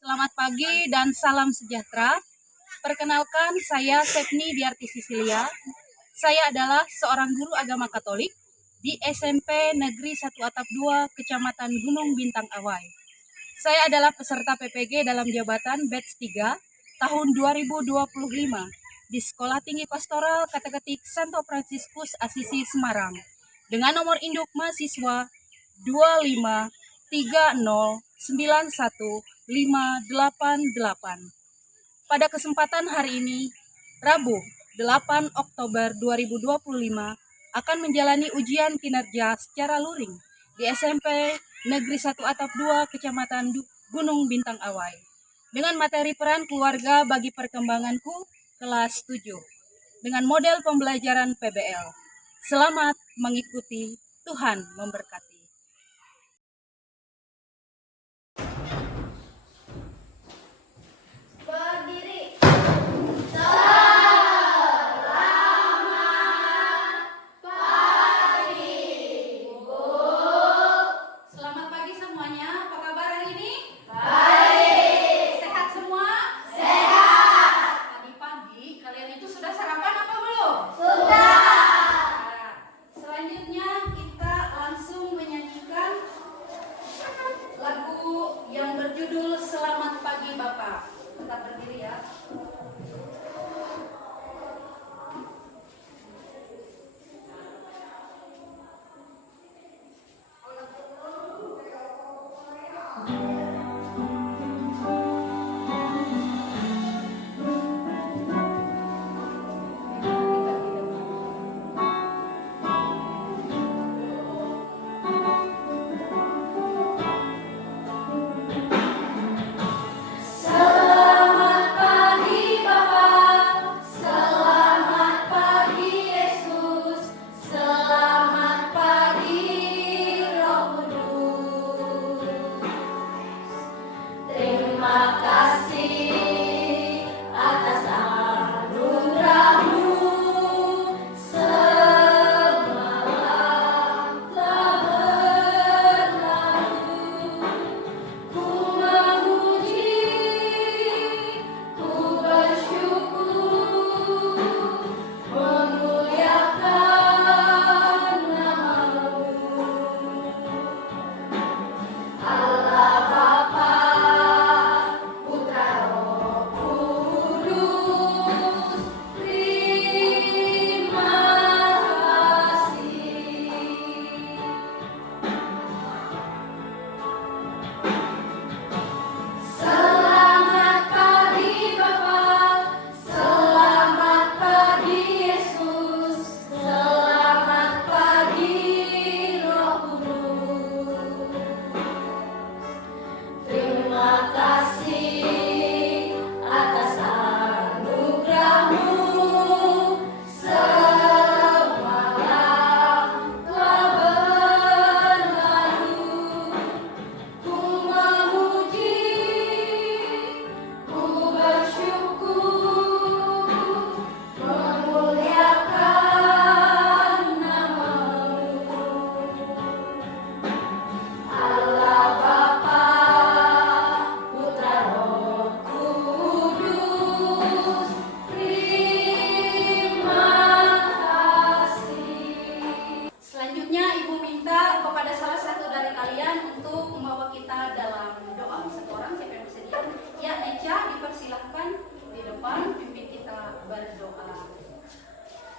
Selamat pagi dan salam sejahtera. Perkenalkan, saya Sepni Diarti Sisilia. Saya adalah seorang guru agama Katolik di SMP Negeri 1 Atap 2, Kecamatan Gunung Bintang Awai. Saya adalah peserta PPG dalam jabatan batch 3 tahun 2025 di Sekolah Tinggi Pastoral Kateketik Santo Fransiskus Asisi Semarang dengan nomor induk mahasiswa 253091588. Pada kesempatan hari ini, Rabu 8 Oktober 2025, akan menjalani ujian kinerja secara luring di SMP Negeri 1 Atap 2 Kecamatan Gunung Bintang Awai dengan materi peran keluarga bagi perkembanganku kelas 7 dengan model pembelajaran PBL. Selamat mengikuti, Tuhan memberkati. Selamat pagi Bapak. Tetap berdiri ya.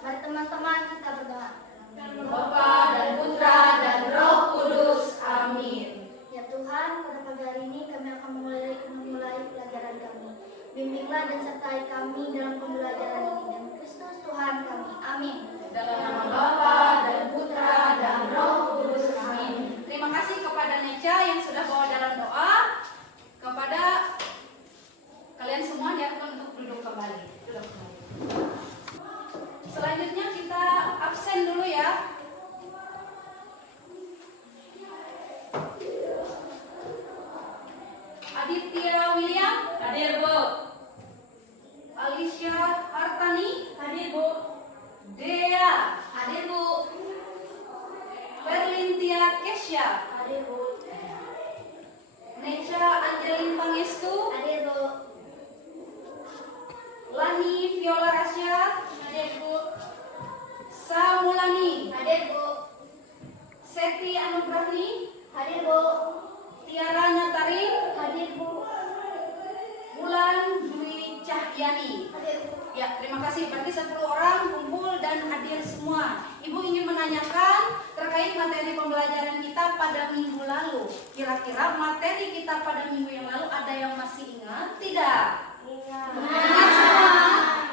Mari teman-teman kita berdoa. Bapa dan Putra dan Roh Kudus. Amin. Ya Tuhan, pada pagi hari ini kami akan memulai pelajaran kami. Bimbinglah dan sertai kami dalam pembelajaran ini. Dan Kristus Tuhan kami. Amin. Dalam nama Bapa dan Putra dan Roh Kudus. Amin. Terima kasih kepada Neca yang sudah bawa dalam doa. Kepada kalian semua diharapkan untuk duduk kembali. Selanjutnya kita absen dulu ya. Aditya William, hadir Bu. Alicia Artani, hadir Bu. Dea, hadir Bu. Berlintia Kesha, Hadir Bu. Neca Angelin Pangestu, Yani. Ya, terima kasih. Berarti 10 orang kumpul dan hadir semua. Ibu ingin menanyakan terkait materi pembelajaran kita pada minggu lalu. Kira-kira materi kita pada minggu yang lalu ada yang masih ingat? Tidak? Ingat semua.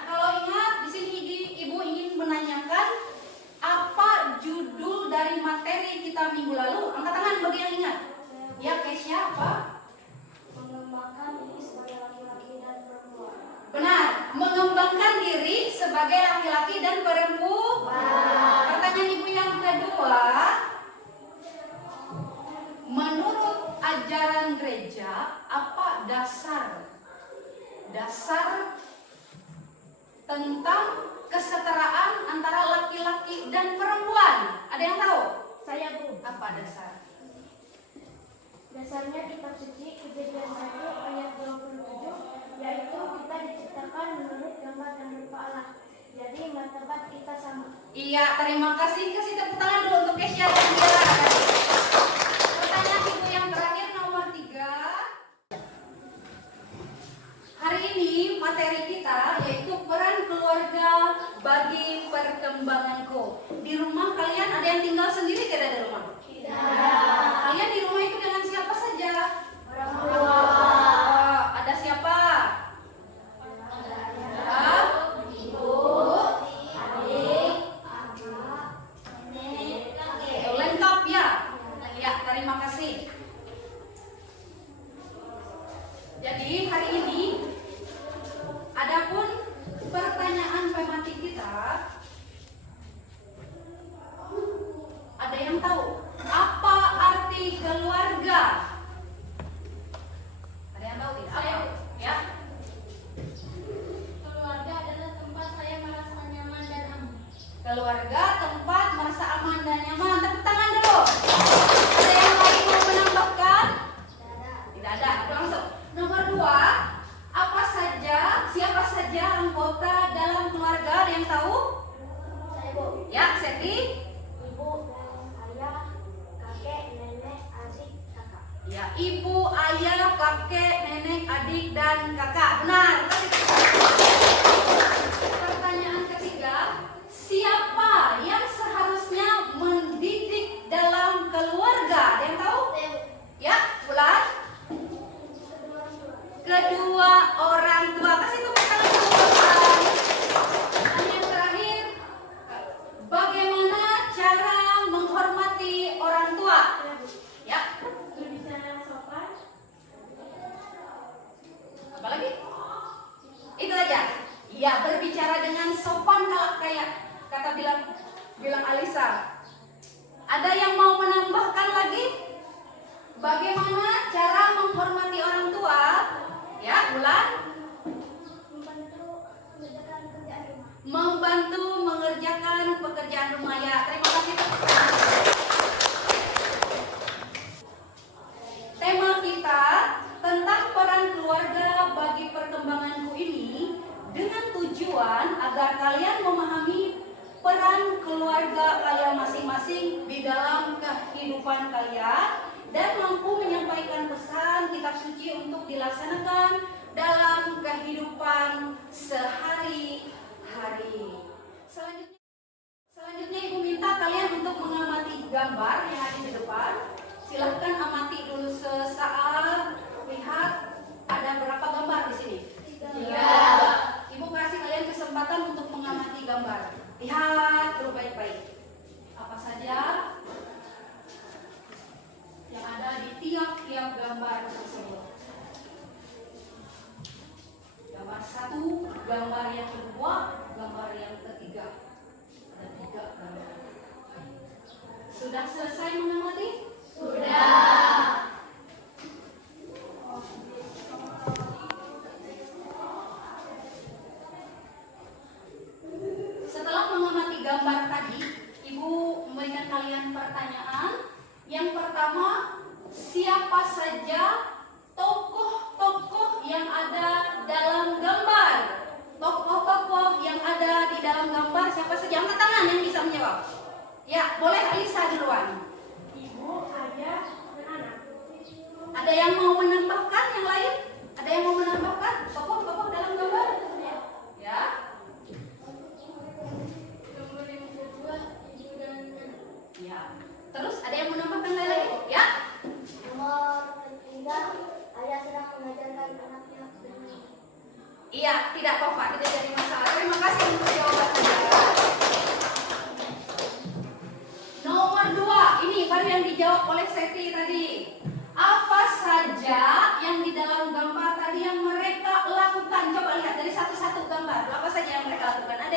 Kalau ingat, di sini Ibu ingin menanyakan apa judul dari materi kita minggu lalu? Angkat tangan bagi yang ingat. Ya, Kesya apa? Mengembangkan diri sebagai laki-laki dan perempuan. Benar, mengembangkan diri sebagai laki-laki dan perempuan. Pertanyaan Ibu yang kedua, menurut ajaran gereja, apa dasar tentang kesetaraan antara laki-laki dan perempuan? Ada yang tahu? Saya, Bu. Apa dasar? Dasarnya kitab suci Kejadian 1 ayat 27, yaitu kita diciptakan menurut gambar dan rupa Allah. Jadi martabat kita sama. Iya, terima kasih. Kasih tepuk tangan dulu untuk Kesya dan Bella. Pertanyaan Ibu yang terakhir nomor 3. Hari ini materi kita yaitu peran keluarga bagi perkembanganku. Di rumah kalian ada yang tinggal sendiri tidak di rumah? Tidak. Kalian di rumah itu dengan siapa saja? Orang tua. Ada siapa? Ibu, adik, kakak, nenek, kakek. Lengkap ya? Ya, terima kasih. Jadi hari ini adapun pertanyaan tematik kita, ada yang tahu apa arti keluarga? Ada yang tahu tidak? Saya. Ya. Keluarga adalah tempat saya merasa nyaman dan aman. Keluarga tempat merasa aman dan nyaman. Tepuk tangan dulu. Ada yang lain mau menambahkan? Tidak ada. Aku langsung. Nomor 2, siapa saja anggota dalam keluarga? Ada yang tahu? Saya, Bu. Ya, Seti. Ibu dan ayah, kakek, nenek, adik, kakak. Ya, ibu, ayah, kakek, nenek, adik, dan kakak. Benar. Pertanyaan ketiga, siapa yang seharusnya mendidik dalam keluarga? Ada yang tahu? Ya, Bulan. Kedua orang tua. Kasih tepuk tangan dulu, Bulan. Dan yang terakhir, bagaimana cara menghormati orang tua? Ya. Berbicara sopan. Apa lagi? Itu aja. Ya, berbicara dengan sopan kalau kayak kata bilang Alisa. Ada yang mau menambahkan lagi? Bagaimana cara menghormati orang tua? Ya, Bulan. Membantu mengerjakan pekerjaan rumah. Ya, terima kasih. Tema kita tentang peran keluarga bagi perkembanganku ini dengan tujuan agar kalian memahami peran keluarga kalian masing-masing di dalam kehidupan kalian dan mampu menyampaikan pesan kitab suci untuk dilaksanakan dalam kehidupan sehari-hari. Selanjutnya Ibu minta kalian untuk mengamati gambar yang ada di depan. Silahkan amati dulu sesaat. Lihat ada berapa gambar di sini? 3. Ibu kasih kalian kesempatan untuk mengamati gambar. Lihat dulu baik-baik. Apa saja yang ada di tiap-tiap gambar tersebut. Gambar 1, gambar yang kedua, gambar yang ketiga. Ada 3 gambar. Sudah selesai mengamati? Sudah. Setelah mengamati gambar tadi, Ibu memberikan kalian pertanyaan. Yang pertama, siapa saja tokoh-tokoh yang ada dalam gambar? Tokoh-tokoh yang ada di dalam gambar siapa saja? Angkat tangan yang bisa menjawab. Ya, boleh Alisa duluan. Ibu, ayah, dan anak. Ada yang mau menambahkan yang lain? Ada yang mau menambahkan tokoh-tokoh dalam gambar?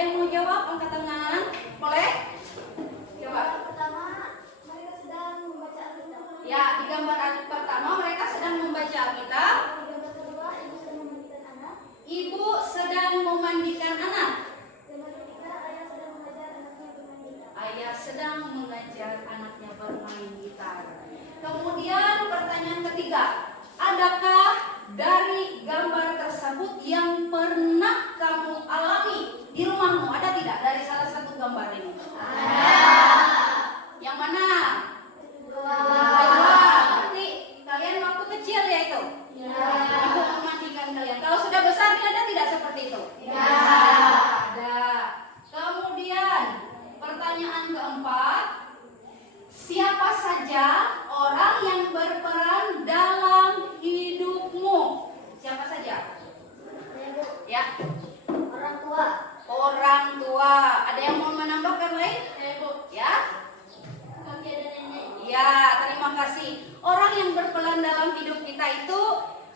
yang mau jawab? Angkat tangan. Boleh? Coba. Pertama, mereka sedang membaca Alkitab. Ya, di gambar pertama mereka sedang membaca Alkitab. Di gambar kedua, ibu sedang memandikan anak. Ibu sedang memandikan anak. Gambar ketiga, ayah sedang mengajar anaknya bermain gitar. Ayah sedang mengajar anaknya bermain gitar. Kemudian pertanyaan ketiga, adakah dari gambar tersebut yang pernah kamu alami di rumahmu? Ada tidak dari salah satu gambar ini? Yang mana? Kedua. Berarti kalian waktu kecil ya itu? Ibu memandikan kalian. Kalau sudah besar ada tidak seperti itu? Ada. Kemudian pertanyaan keempat, siapa saja orang yang berperan dalam hidupmu? Siapa saja? Ya. Orang tua. Orang tua. Ada yang mau menambahkan lain? Ya. Kakek dan nenek. Ya, terima kasih. Orang yang berperan dalam hidup kita itu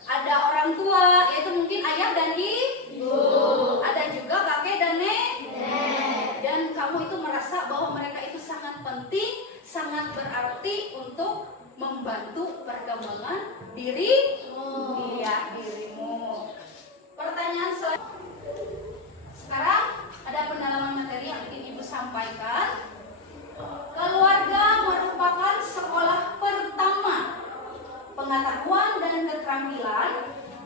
ada orang tua, yaitu mungkin ayah dan ibu. Ada juga kakek dan nenek. Dan kamu itu merasa bahwa mereka itu sangat penting, sangat berarti untuk membantu perkembangan dirimu. Iya, dirimu. Pertanyaan selanjutnya. Sekarang ada pendalaman materi yang ingin Ibu sampaikan. Keluarga merupakan sekolah pertama pengetahuan dan keterampilan.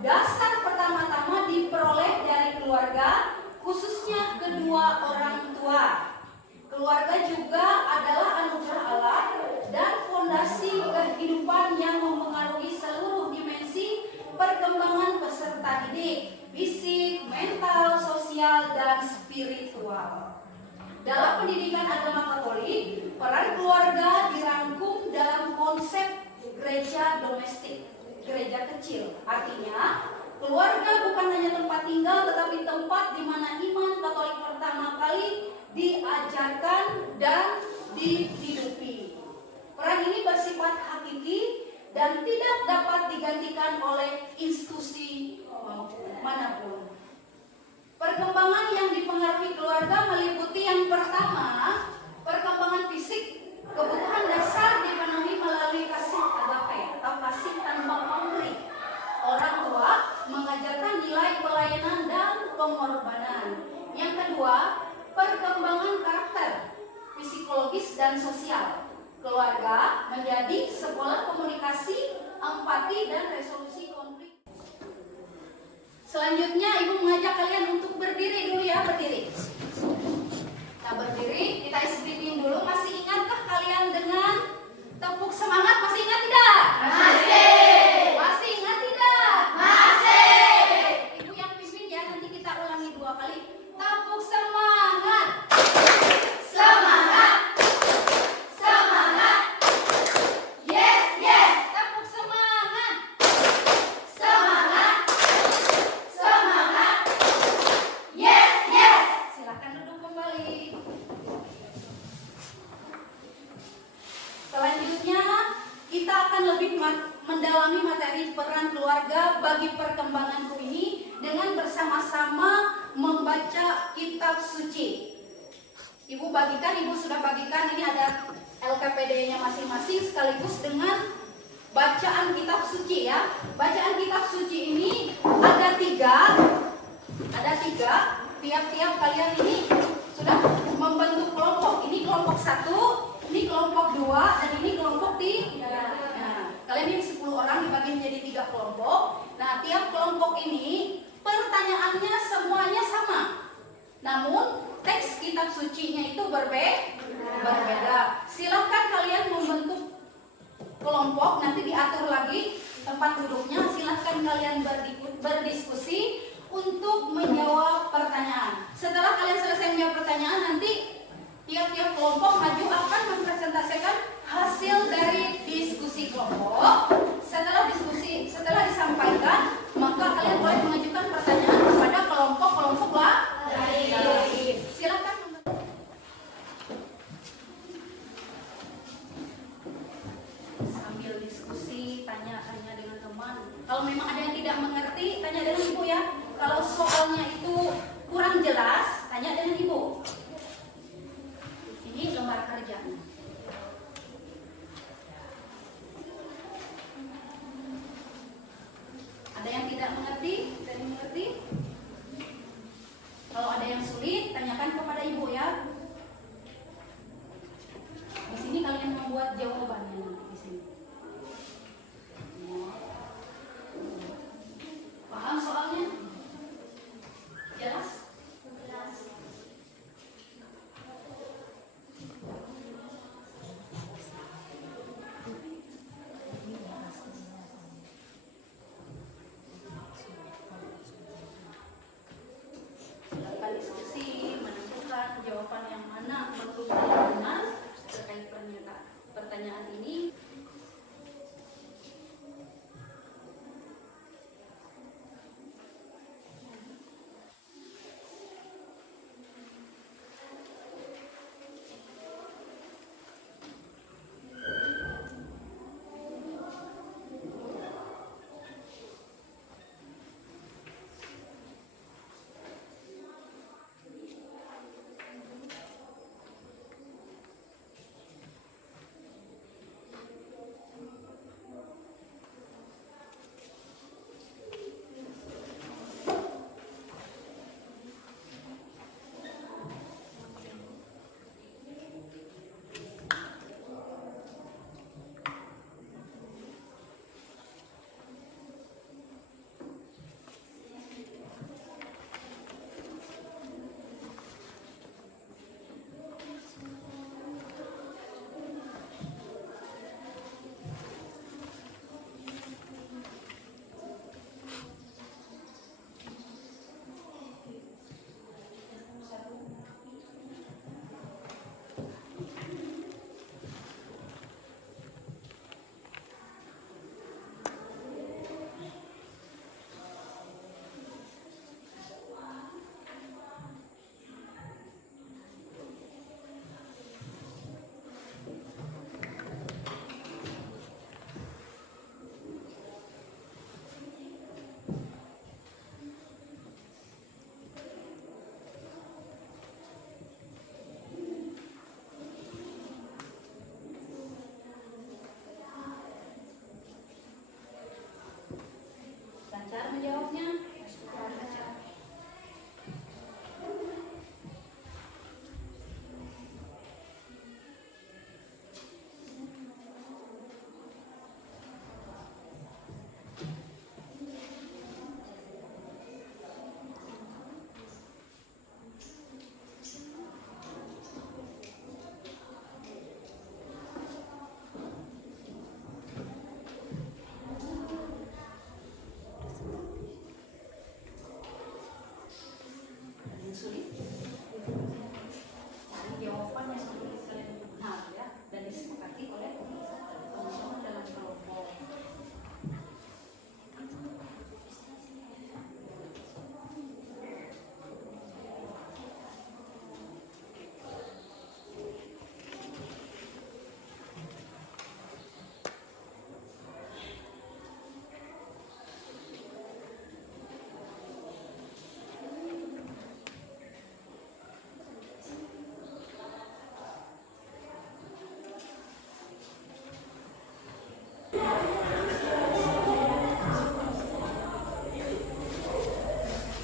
Dasar pertama-tama diperoleh dari keluarga, khususnya kedua orang tua. Keluarga juga adalah anugerah Allah dan fondasi kehidupan yang mempengaruhi seluruh dimensi perkembangan peserta didik, fisik, mental, sosial, dan spiritual. Dalam pendidikan agama Katolik, peran keluarga dirangkum dalam konsep gereja domestik, gereja kecil. Artinya, keluarga bukan hanya tempat tinggal, tetapi tempat di mana iman Katolik pertama kali diajarkan dan dihidupi. Peran ini bersifat hakiki dan tidak dapat digantikan oleh institusi manapun. Perkembangan yang dipengaruhi keluarga meliputi yang pertama, perkembangan fisik. Kebutuhan dasar dipenuhi melalui kasih agape atau kasih tanpa pamrih. Orang tua mengajarkan nilai pelayanan dan pengorbanan. Yang kedua, perkembangan karakter, psikologis dan sosial. Keluarga menjadi sekolah komunikasi, empati dan resolusi konflik. Selanjutnya Ibu mengajak kalian untuk berdiri dulu ya, berdiri. Nah, berdiri, kita isbidin dulu. Masih ingatkah kalian dengan tepuk semangat? Masih ingat tidak? Masih. Masih ingat tidak? Masih. Ibu yang pimpin ya, nanti kita ulangi 2 kali. Tepuk semangat. Semangat. Semangat. Yes, yes. Tepuk semangat. Semangat. Semangat. Yes, yes. Silakan duduk kembali. Selanjutnya kita akan lebih mendalami materi peran keluarga bagi perkembanganku ini dengan bersama-sama membaca kitab suci. Ibu sudah bagikan, ini ada LKPD-nya masing-masing sekaligus dengan bacaan kitab suci ya. Bacaan kitab suci ini ada tiga. Tiap-tiap kalian ini sudah membentuk kelompok. Ini kelompok 1, ini kelompok 2, dan ini kelompok 3. Nah, kalian ini 10 orang dibagi menjadi 3 kelompok. Nah, tiap kelompok ini pertanyaannya semuanya sama. Namun teks kitab sucinya itu berbeda. Silakan kalian membentuk kelompok, nanti diatur lagi tempat duduknya. Silakan kalian berdiskusi untuk menjawab pertanyaan. Setelah kalian selesai menjawab pertanyaan, nanti tiap-tiap kelompok maju akan mempresentasikan hasil dari diskusi kelompok. Setelah disampaikan, maka kalian boleh mengajukan pertanyaan kepada kelompok-kelompok lain. Silakan. Sambil diskusi, tanya-tanya dengan teman. Kalau memang ada yang tidak mengerti, tanya dengan ibu ya. Kalau soalnya itu kurang jelas, tanya dengan ibu. Ada yang tidak mengerti? Tidak mengerti? Kalau ada yang sulit, tanyakan kepada ibu ya. Di sini kalian membuat jawabannya nanti di sini. Paham soalnya? Jelas? Jelas. Silakan diskusi, menentukan jawaban yang mana menurut kalian benar terkait pertanyaan ini. Lancar menjawabnya? Lancar. Sulit. Cari jawaban yang sulit kalian benar ya dan disepakati oleh teman-teman dalam kelompok.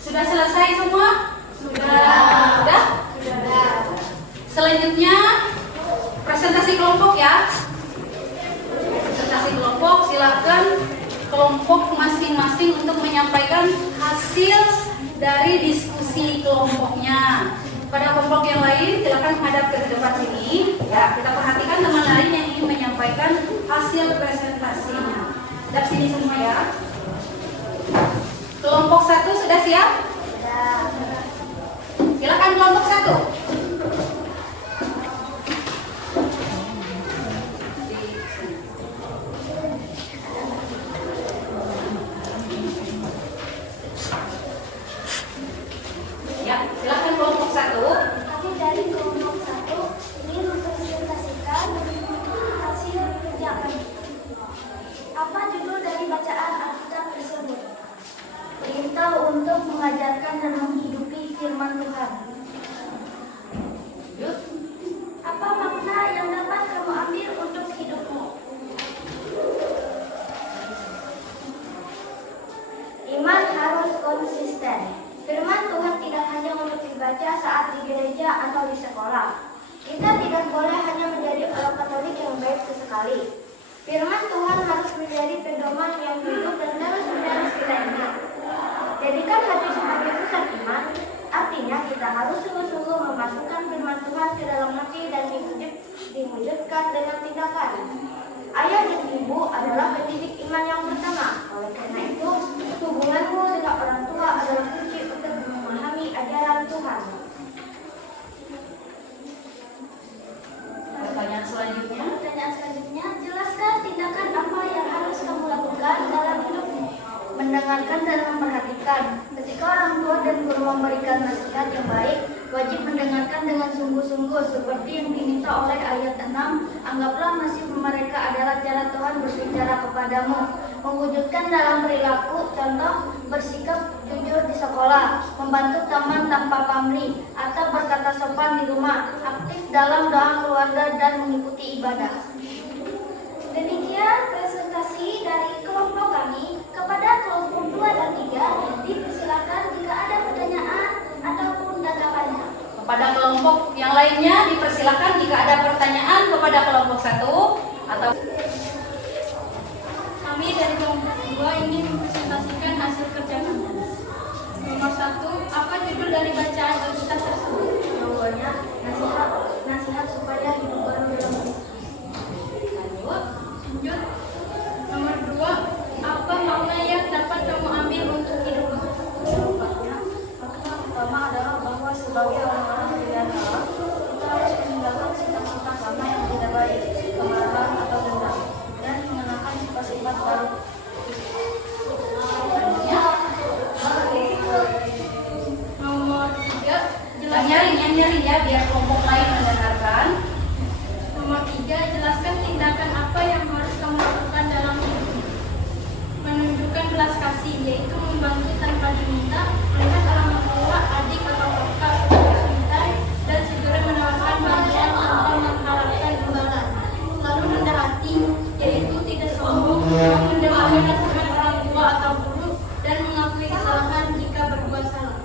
Sudah selesai semua? Sudah? Sudah. Selanjutnya presentasi kelompok ya. Presentasi kelompok, silakan kelompok masing-masing untuk menyampaikan hasil dari diskusi kelompoknya. Pada kelompok yang lain silakan menghadap ke depan sini. Ya, kita perhatikan teman lain yang ingin menyampaikan hasil presentasinya. Hadap sini semua ya. Kelompok 1 sudah siap? Silakan kelompok 1. Ya, silakan kelompok 1. Kami dari kelompok 1 ingin mempresentasikan hasil kerja kami. Apa judul dari bacaan Alkitab tersebut? Perintah untuk mengajarkan dan menghidupi firman Tuhan. Yuk. Apa makna yang dapat kamu ambil untuk hidupmu? absen. Firman Tuhan tidak hanya untuk dibaca saat di gereja atau di sekolah. Kita tidak boleh hanya menjadi orang Katolik yang baik sesekali. Firman Tuhan harus menjadi pedoman yang hidup dan terus-menerus kita ingat. Jadikan hati sebagai pusat iman, artinya kita harus sungguh-sungguh memasukkan firman Tuhan ke dalam hati dan diwujudkan dengan tindakan. Ayah dan ibu adalah pendidik iman yang pertama. Oleh karena itu, hubunganmu dengan orang tua adalah kunci untuk memahami ajaran Tuhan. Pertanyaan selanjutnya, jelaskan tindakan apa yang harus kamu lakukan dalam hidupmu. Mendengarkan dan memperhatikan. Ketika orang tua dan guru memberikan nasihat yang baik, wajib mendengarkan dengan sungguh-sungguh seperti yang diminta oleh ayat 6. Anggaplah nasib mereka adalah cara Tuhan berbicara kepadamu. Mewujudkan dalam perilaku, contoh bersikap jujur di sekolah, membantu teman tanpa pamrih, atau berkata sopan di rumah, aktif dalam doa keluarga dan mengikuti ibadah. Demikian presentasi dari kelompok kami. Kepada kelompok 2 dan 3 dipersilakan jika ada pertanyaan ataupun tanggapannya. kepada kelompok yang lainnya dipersilakan jika ada pertanyaan kepada kelompok 1 atau Kami dari kelompok 2 ingin mempresentasikan hasil kerja kami. Nomor 1, apa judul dari bacaan Alkitab tersebut? Jawabannya nasihat supaya hidup baru dalam Kristus. Lanjut. Nomor 2, apa makna yang dapat kamu ambil untuk hidupmu? Jawabannya, makna pertama adalah bahwa sebagai orang-orang pilihan Allah, kita harus meninggalkan sifat-sifat lama yang tidak baik, kemarahan atau dendam, dan mengenakan sifat-sifat baru. Nomor 3, yang nyaring ya biar kelompok lain mendengarkan. Nomor 3, jelaskan tindakan apa yang harus kamu lakukan dalam hidupmu. Menunjukkan belas kasih, yaitu membantu tanpa diminta, melihat orang tua, adik atau kakak kesulitan, dan segera menawarkan bantuan tanpa mengharapkan imbalan. Lalu rendah hati, yaitu tidak sombong, mendengarkan nasihat orang tua atau guru, dan mengakui kesalahan jika berbuat salah.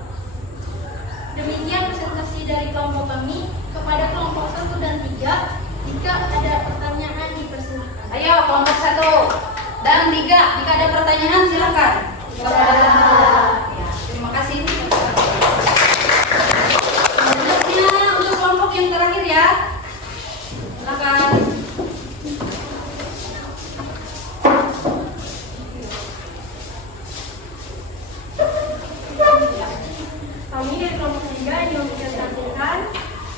Demikian presentasi dari kelompok kami. Kepada kelompok 1 dan 3, jika ada pertanyaan dipersilakan. Ayo kelompok 1 dan 3 jika ada pertanyaan silakan. Ya, terima kasih. Selanjutnya untuk kelompok yang terakhir ya. Silakan. Kami dari kelompok 3 yang mempresentasikan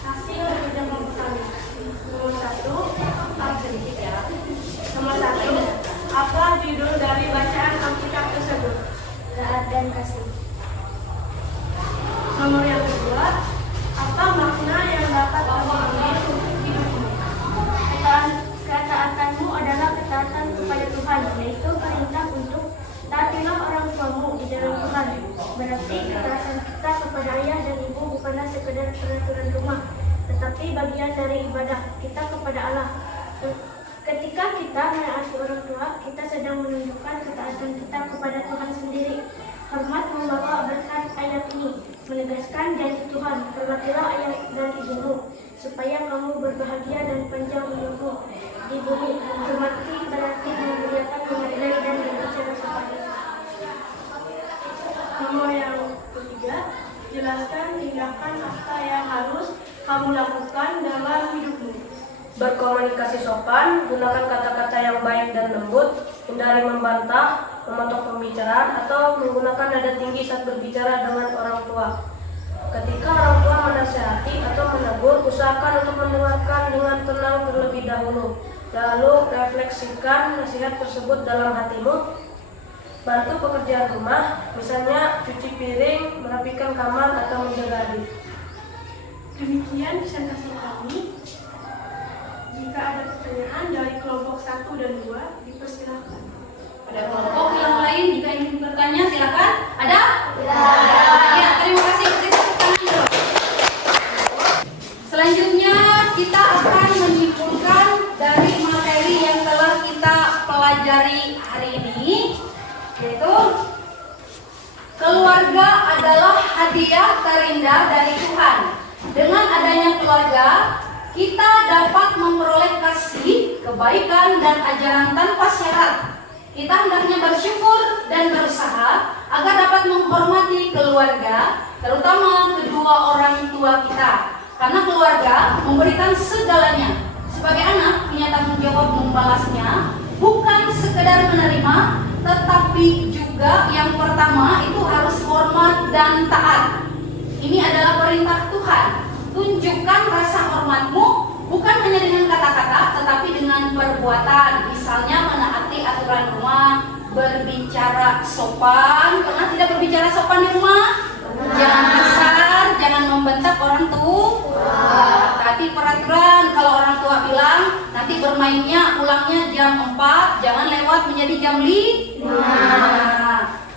hasil kerja kelompok kami. Nomor 1, sedikit ya. Nomor 1, apa judul dari bacaan Alkitab tersebut? Taat dan kasih. Nomor yang kedua, apa makna yang dapat kamu ambil untuk hidupmu? Ketaatanmu adalah ketaatan kepada Tuhan, yaitu perintah untuk taatilah orang tuamu di dalam Tuhan. Berarti ketaatan kita kepada ayah dan ibu bukanlah sekedar peraturan rumah, tetapi bagian dari ibadah kita kepada Allah. Ketika kita menaati orang tua, kita sedang menunjukkan ketaatan kita kepada Tuhan sendiri. Hormat membawa berkat ayat ini, menegaskan janji Tuhan, hormatilah ayah dan ibumu, supaya kamu berbahagia dan panjang umurmu di bumi. Hormati berarti memuliakan, menghargai, dan berbicara sopan. Nomor yang ketiga, jelaskan tindakan apa yang harus kamu lakukan dalam hidupmu. Berkomunikasi sopan, gunakan kata-kata yang baik dan lembut, hindari membantah, memotong pembicaraan, atau menggunakan nada tinggi saat berbicara dengan orang tua. Ketika orang tua menasihati atau menegur, usahakan untuk mendengarkan dengan tenang terlebih dahulu. Lalu refleksikan nasihat tersebut dalam hatimu. Bantu pekerjaan rumah, misalnya cuci piring, merapikan kamar, atau menjaga adik. Demikian presentasi kami. Jika ada pertanyaan dari kelompok 1 dan 2, dipersilakan. Ada kelompok yang lain jika ingin bertanya silakan. Ada? Ya, terima kasih. Selanjutnya kita akan menyimpulkan dari materi yang telah kita pelajari hari ini, yaitu keluarga adalah hadiah terindah dari Tuhan. Dengan adanya keluarga, kita dapat memperoleh kasih, kebaikan, dan ajaran tanpa syarat. Kita hendaknya bersyukur dan berusaha agar dapat menghormati keluarga, terutama kedua orang tua kita. Karena keluarga memberikan segalanya. Sebagai anak, punya tanggung jawab membalasnya, bukan sekedar menerima, tetapi juga yang pertama itu harus hormat dan taat. Ini adalah perintah Tuhan. Tunjukkan rasa hormatmu bukan hanya dengan kata-kata, tetapi dengan perbuatan. Misalnya menaati aturan rumah, berbicara sopan. Pernah tidak berbicara sopan di rumah? Jangan kasar, jangan membentak orang tua. Taati peraturan. Kalau orang tua bilang nanti bermainnya ulangnya jam 4, jangan lewat menjadi jam 5.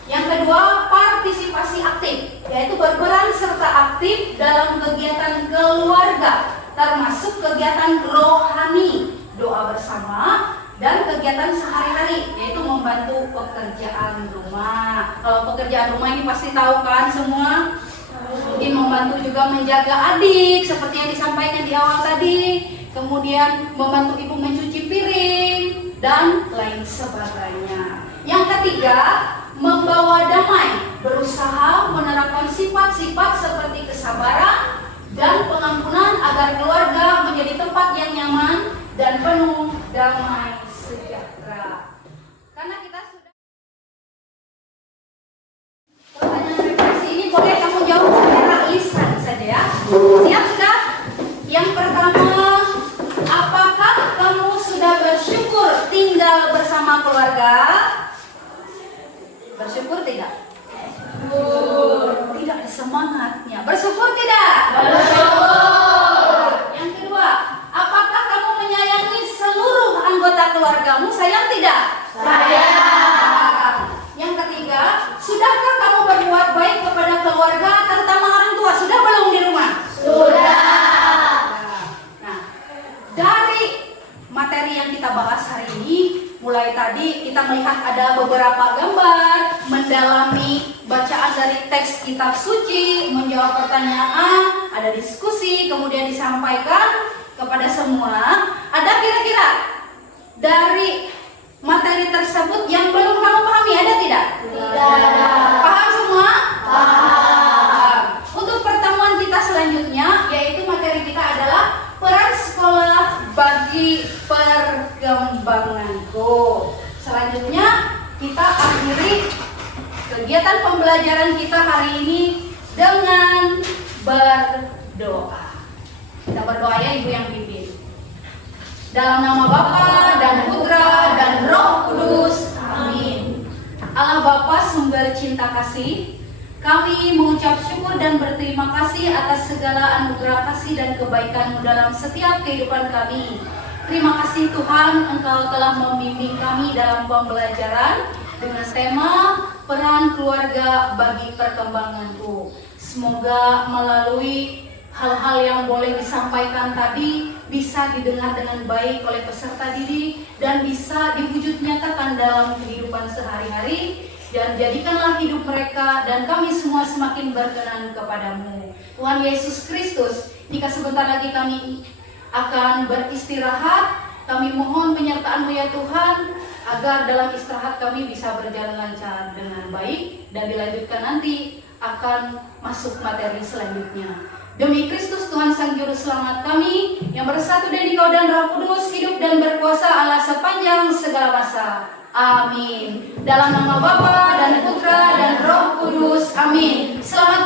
Yang kedua, partisipasi aktif, yaitu berperan serta aktif dalam kegiatan keluarga, termasuk kegiatan rohani, doa bersama, dan kegiatan sehari-hari, yaitu membantu pekerjaan rumah. Kalau pekerjaan rumah ini pasti tahu kan semua? Mungkin membantu juga menjaga adik, seperti yang disampaikan di awal tadi. Kemudian membantu ibu mencuci piring, dan lain sebagainya. Yang ketiga, membawa damai, berusaha menerapkan sifat-sifat seperti kesabaran dan pengampunan agar keluarga menjadi tempat yang nyaman dan penuh damai sejahtera. Karena kita sudah pertanyaan refleksi ini boleh kamu jawab secara lisan saja ya. Siap sudah? Yang pertama, apakah kamu sudah bersyukur tinggal bersama keluarga? Bersyukur tidak? Tidak ada semangatnya. Bersyukur tidak? Bersyukur. Yang kedua, apakah kamu menyayangi seluruh anggota keluargamu? Sayang tidak? Sayang. Yang ketiga, sudahkah kamu berbuat baik kepada keluarga, terutama orang tua? Sudah belum di rumah? Sudah. Nah, dari materi yang kita bahas hari ini, mulai tadi kita melihat ada beberapa gambar, mendalami bacaan dari teks kitab suci, menjawab pertanyaan, ada diskusi, kemudian disampaikan kepada semua. Ada kira-kira dari materi tersebut yang belum kamu pahami, ada tidak? Tidak. Paham semua? Paham. Untuk pertemuan kita selanjutnya, yaitu materi kita adalah peran sekolah bagi perkembanganku. Selanjutnya kita akhiri kegiatan pembelajaran kita hari ini dengan berdoa. Kita berdoa ya Ibu yang pimpin. Dalam nama Bapa dan Putra dan Roh Kudus. Amin. Allah Bapa sumber cinta kasih, kami mengucap syukur dan berterima kasih atas segala anugerah kasih dan kebaikan-Mu dalam setiap kehidupan kami. Terima kasih Tuhan, Engkau telah membimbing kami dalam pembelajaran dengan tema peran keluarga bagi perkembanganku. Semoga melalui hal-hal yang boleh disampaikan tadi bisa didengar dengan baik oleh peserta didik dan bisa diwujud nyatakan dalam kehidupan sehari-hari. Dan jadikanlah hidup mereka dan kami semua semakin berkenan kepadamu. Tuhan Yesus Kristus, jika sebentar lagi kami akan beristirahat, kami mohon penyertaan-Mu ya Tuhan, agar dalam istirahat kami bisa berjalan lancar dengan baik dan dilanjutkan nanti akan masuk materi selanjutnya. Demi Kristus Tuhan Sang Juru Selamat kami, yang bersatu dari Kau dan Roh Kudus, hidup dan berkuasa Allah sepanjang segala masa. Amin. Dalam nama Bapa dan Putra dan Roh Kudus. Amin. Selamat